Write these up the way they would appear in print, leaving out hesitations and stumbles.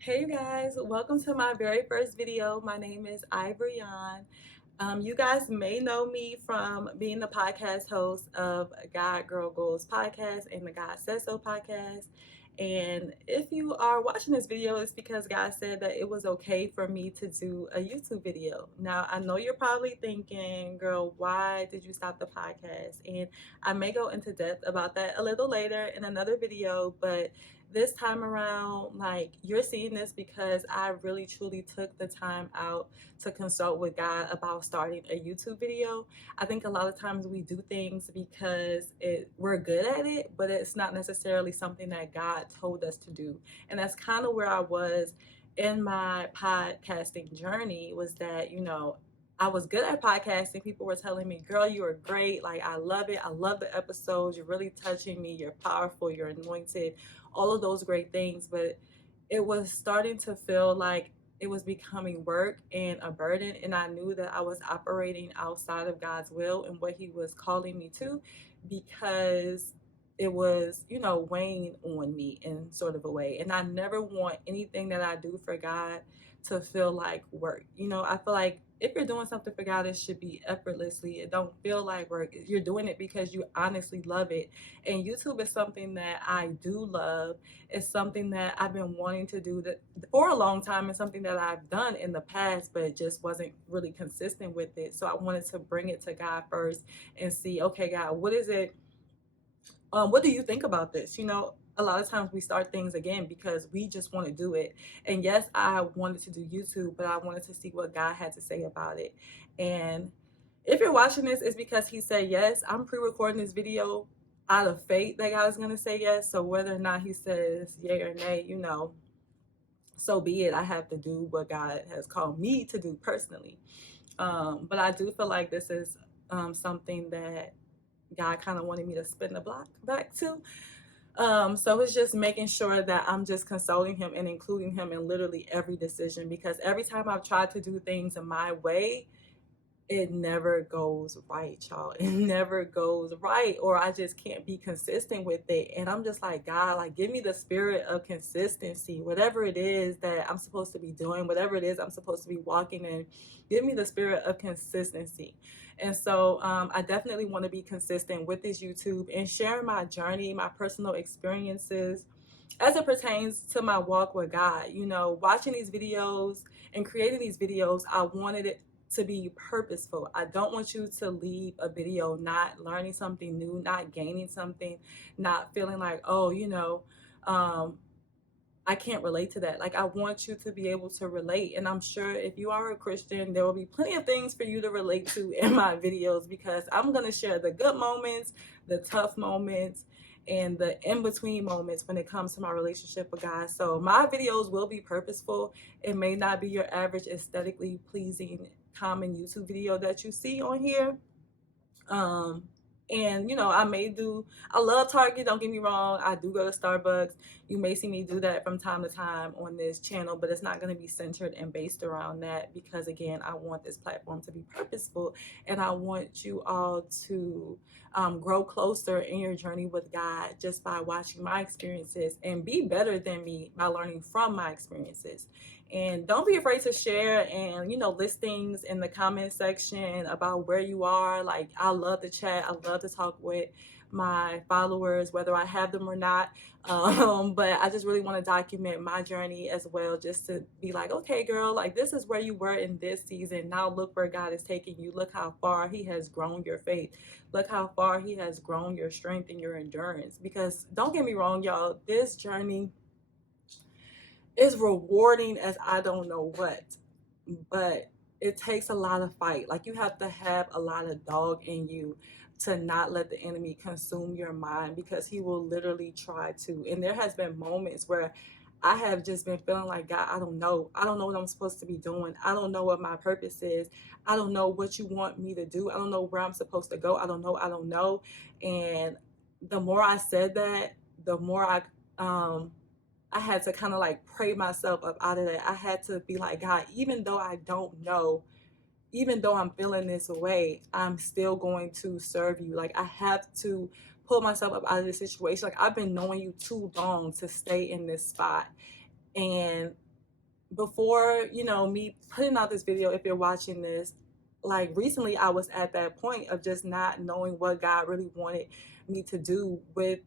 Hey you guys, welcome to my very first video. My name is Ivoryon. You guys may know me from being the podcast host of God Girl Goals podcast and the God Says So podcast. And if you are watching this video, it's because God said that it was okay for me to do a YouTube video. Now, I know you're probably thinking, girl, why did you stop the podcast? And I may go into depth about that a little later in another video, but this time around, like, you're seeing this because I really truly took the time out to consult with God about starting a YouTube video. I think a lot of times we do things because we're good at it, but it's not necessarily something that God told us to do. And that's kind of where I was in my podcasting journey, was that, I was good at podcasting. People were telling me, girl, you are great. Like, I love it. I love the episodes. You're really touching me. You're powerful. You're anointed. All of those great things. But it was starting to feel like it was becoming work and a burden. And I knew that I was operating outside of God's will and what He was calling me to, because it was, weighing on me in sort of a way. And I never want anything that I do for God to feel like work. I feel like if you're doing something for God, it should be effortlessly. It don't feel like work. You're doing it because you honestly love it. And YouTube is something that I do love. It's something that I've been wanting to do for a long time. It's something that I've done in the past, but just wasn't really consistent with it. So I wanted to bring it to God first and see, okay, God, what is it? What do you think about this? A lot of times we start things again because we just want to do it. And yes, I wanted to do YouTube, but I wanted to see what God had to say about it. And if you're watching this, it's because He said yes. I'm pre-recording this video out of faith that God is going to say yes. So whether or not He says yay or nay, so be it. I have to do what God has called me to do personally. But I do feel like this is something that God kind of wanted me to spin the block back to. So it's just making sure that I'm just consulting Him and including Him in literally every decision, because every time I've tried to do things in my way, it never goes right, y'all. It never goes right, or I just can't be consistent with it. And I'm just like, God, like, give me the spirit of consistency, whatever it is that I'm supposed to be doing, whatever it is I'm supposed to be walking in, give me the spirit of consistency. And so I definitely want to be consistent with this YouTube and sharing my journey, my personal experiences as it pertains to my walk with God. Watching these videos and creating these videos, I wanted it to be purposeful. I don't want you to leave a video not learning something new, not gaining something, not feeling like, oh, I can't relate to that. Like, I want you to be able to relate. And I'm sure if you are a Christian, there will be plenty of things for you to relate to in my videos, because I'm going to share the good moments, the tough moments, and the in-between moments when it comes to my relationship with God. So my videos will be purposeful. It may not be your average aesthetically pleasing common YouTube video that you see on here. And I love Target, don't get me wrong. I do go to Starbucks. You may see me do that from time to time on this channel, but it's not going to be centered and based around that, because again, I want this platform to be purposeful, and I want you all to grow closer in your journey with God just by watching my experiences, and be better than me by learning from my experiences. And don't be afraid to share and, list things in the comment section about where you are. Like, I love to chat. I love to talk with my followers, whether I have them or not. But I just really want to document my journey as well, just to be like, okay, girl, like, this is where you were in this season. Now look where God is taking you. Look how far He has grown your faith. Look how far He has grown your strength and your endurance. Because don't get me wrong, y'all, this journey is rewarding as I don't know what, but it takes a lot of fight. Like, you have to have a lot of dog in you to not let the enemy consume your mind, because he will literally try to. And there has been moments where I have just been feeling like, God, I don't know what I'm supposed to be doing. I don't know what my purpose is. I don't know what you want me to do. I don't know where I'm supposed to go. I don't know. And the more I said that, the more I I had to kind of like pray myself up out of that. I had to be like, God, even though I don't know, even though I'm feeling this way, I'm still going to serve you. Like I have to pull myself up out of this situation. Like I've been knowing you too long to stay in this spot. And before, me putting out this video, if you're watching this, like recently I was at that point of just not knowing what God really wanted me to do with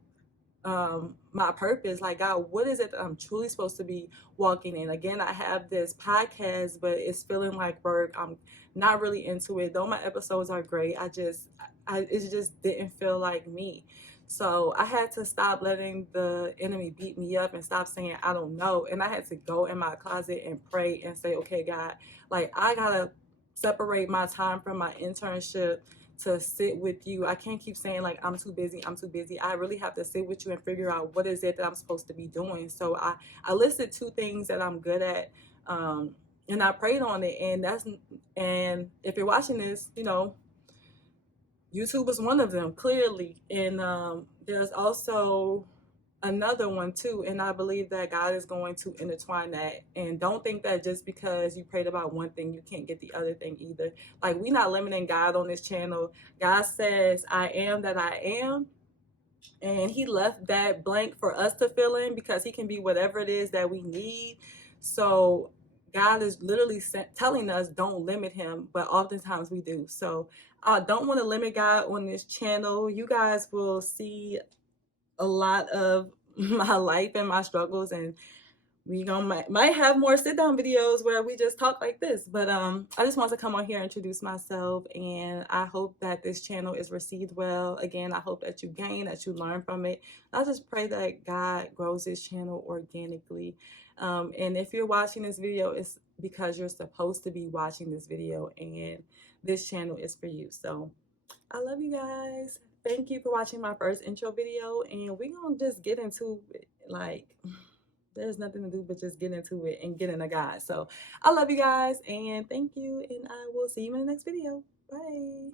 my purpose. Like, God, what is it that I'm truly supposed to be walking in? Again, I have this podcast, but it's feeling like work. I'm not really into it, though my episodes are great. It just didn't feel like me. So I had to stop letting the enemy beat me up and stop saying I don't know. And I had to go in my closet and pray and say, okay, God, like I gotta separate my time from my internship to sit with you. I can't keep saying like I'm too busy, I'm too busy. I really have to sit with you and figure out what is it that I'm supposed to be doing. So I listed 2 things that I'm good at, and I prayed on it. And if you're watching this, YouTube is one of them clearly, and there's also another one too, and I believe that God is going to intertwine that. And don't think that just because you prayed about one thing you can't get the other thing either. Like, we're not limiting God on this channel. God says I am that I am, and he left that blank for us to fill in because he can be whatever it is that we need. So God is literally telling us don't limit him, but oftentimes we do. So I don't want to limit God on this channel. You guys will see a lot of my life and my struggles, and we might have more sit down videos where we just talk like this. But I just want to come on here and introduce myself, and I hope that this channel is received well. Again, I hope that you gain, that you learn from it. I just pray that God grows this channel organically. And if you're watching this video, it's because you're supposed to be watching this video, and this channel is for you. So I love you guys. Thank you for watching my first intro video, and we're gonna just get into it. Like, there's nothing to do but just get into it and get into God. So I love you guys, and thank you, and I will see you in the next video. Bye.